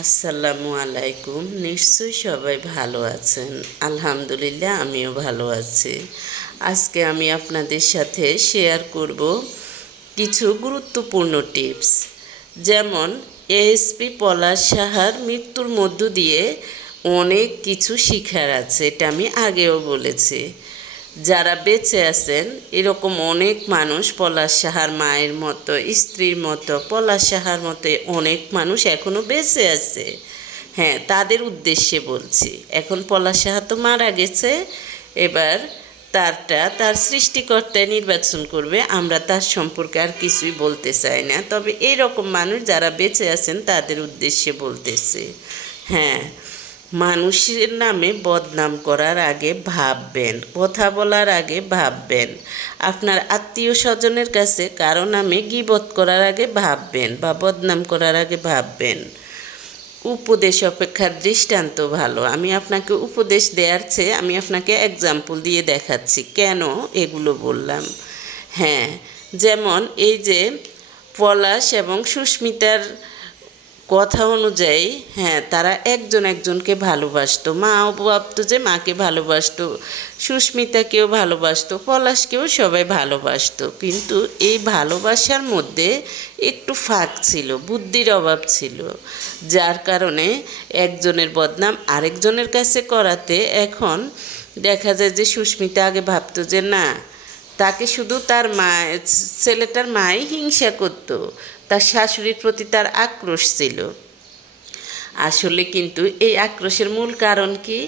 আসসালামু আলাইকুম। নিশ্চয়ই সবাই ভালো আছেন। আলহামদুলিল্লাহ, আমিও ভালো আছি। আজকে আমি আপনাদের সাথে শেয়ার করব কিছু গুরুত্বপূর্ণ টিপস যেমন এএসপি পলাশ সাহার মৃত্যুর মধ্য দিয়ে অনেক কিছু শিখার আছে, এটা আমি আগেও বলেছি। যারা বেঁচে আছেন, এরকম অনেক মানুষ পলাশ সাহার মায়ের মতো, স্ত্রীর মতো পলাশ সাহার মতো অনেক মানুষ এখনও বেঁচে আছে। হ্যাঁ তাদের উদ্দেশ্যে বলছি। এখন পলাশ সাহা তো মারা গেছে, এবার তারটা তার সৃষ্টিকর্তায় নির্বাচন করবে, আমরা তার সম্পর্কে আর কিছুই বলতে চাই না। তবে এইরকম মানুষ যারা বেঁচে আছেন, তাদের উদ্দেশ্যে বলতেছে। হ্যাঁ মানুষের নামে বদনাম করার আগে ভাববেন, কথা বলার আগে ভাববেন। আপনার আত্মীয় স্বজনের কাছে কারও নামে গিবত করার আগে ভাববেন বা বদনাম করার আগে ভাববেন। উপদেশ অপেক্ষার দৃষ্টান্ত ভালো। আমি আপনাকে উপদেশ দেওয়ার চেয়ে আমি আপনাকে এক্সাম্পল দিয়ে দেখাচ্ছি। কেন এগুলো বললাম? হ্যাঁ যেমন এই যে পলাশ এবং সুস্মিতার কথা অনুযায়ী হ্যাঁ তারা একজন একজনকে ভালোবাসতো। মাও ভাবতো যে মাকে ভালোবাসতো, সুস্মিতাকেও ভালোবাসতো, পলাশকেও সবাই ভালোবাসতো। কিন্তু এই ভালোবাসার মধ্যে একটু ফাঁক ছিল, বুদ্ধির অভাব ছিল। যার কারণে একজনের বদনাম আরেকজনের কাছে করাতে এখন দেখা যায় যে সুস্মিতা আগে ভাবতো যে, না তাকে শুধু তার মা, ছেলেটার মাই হিংসা করতো। তার শাশুড়ির প্রতি তার আক্রোশ ছিল। আসলে কিন্তু এই আক্রোশের মূল কারণ কি?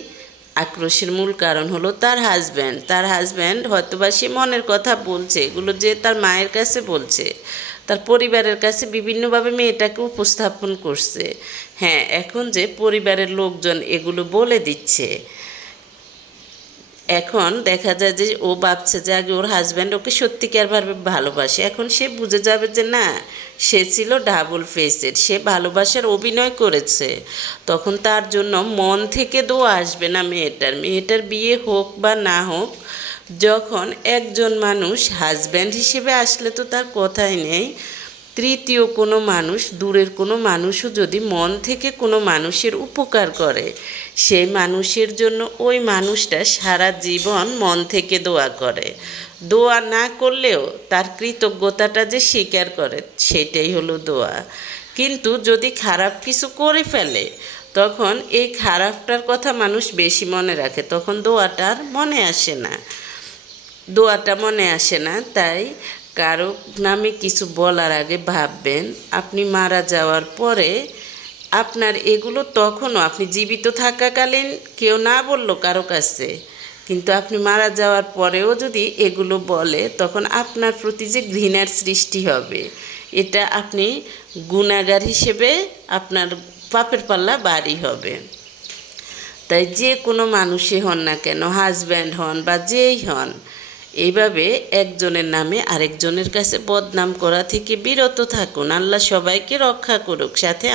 আক্রোশের মূল কারণ হলো তার হাজব্যান্ড তার হাজব্যান্ড হয়তোবা সে মনের কথা বলছে, এগুলো যে তার মায়ের কাছে বলছে। তার পরিবারের কাছে বিভিন্নভাবে মেয়েটাকে উপস্থাপন করছে। হ্যাঁ এখন যে পরিবারের লোকজন এগুলো বলে দিচ্ছে। এখন দেখা যায় যে ও ভাবছে যে আগে ওর হাজব্যান্ড ওকে সত্যিকারভাবে ভালোবাসে। এখন সে বুঝে যাবে যে না, সে ছিল ডাবল ফেসের সে ভালোবাসার অভিনয় করেছে। তখন তার জন্য মন থেকে দো আসবে না মেয়েটার। মেয়েটার বিয়ে হোক বা না হোক, যখন একজন মানুষ হাজব্যান্ড হিসেবে আসলে তো তার কথাই নেই। তৃতীয় কোনো মানুষ, দূরের কোনো মানুষও যদি মন থেকে কোনো মানুষের উপকার করে সেই মানুষের জন্য ওই মানুষটা সারা জীবন মন থেকে দোয়া করে। দোয়া না করলেও তার কৃতজ্ঞতাটা যে স্বীকার করে, সেটাই হলো দোয়া। কিন্তু যদি খারাপ কিছু করে ফেলে, তখন এই খারাপটার কথা মানুষ বেশি মনে রাখে, তখন দোয়াটার মনে আসে না। দোয়াটা মনে আসে না, তাই কারও নামে কিছু বলার আগে ভাববেন, আপনি মারা যাওয়ার পরে আপনার এগুলো তখনও আপনি জীবিত থাকাকালীন কেউ না বলল কারও কাছে। কিন্তু আপনি মারা যাওয়ার পরেও যদি এগুলো বলে, তখন আপনার প্রতি যে ঘৃণার সৃষ্টি হবে, এটা আপনি গুণাগার হিসেবে আপনার পাপের পাল্লা বাড়ি হবে। তাই যে কোনো মানুষই হন না কেন হাজব্যান্ড হন বা যেই হন এইভাবে একজনের নামে আরেকজনের কাছে বদনাম করা থেকে বিরত থাকুন। আল্লাহ সবাইকে রক্ষা করুক, সাথে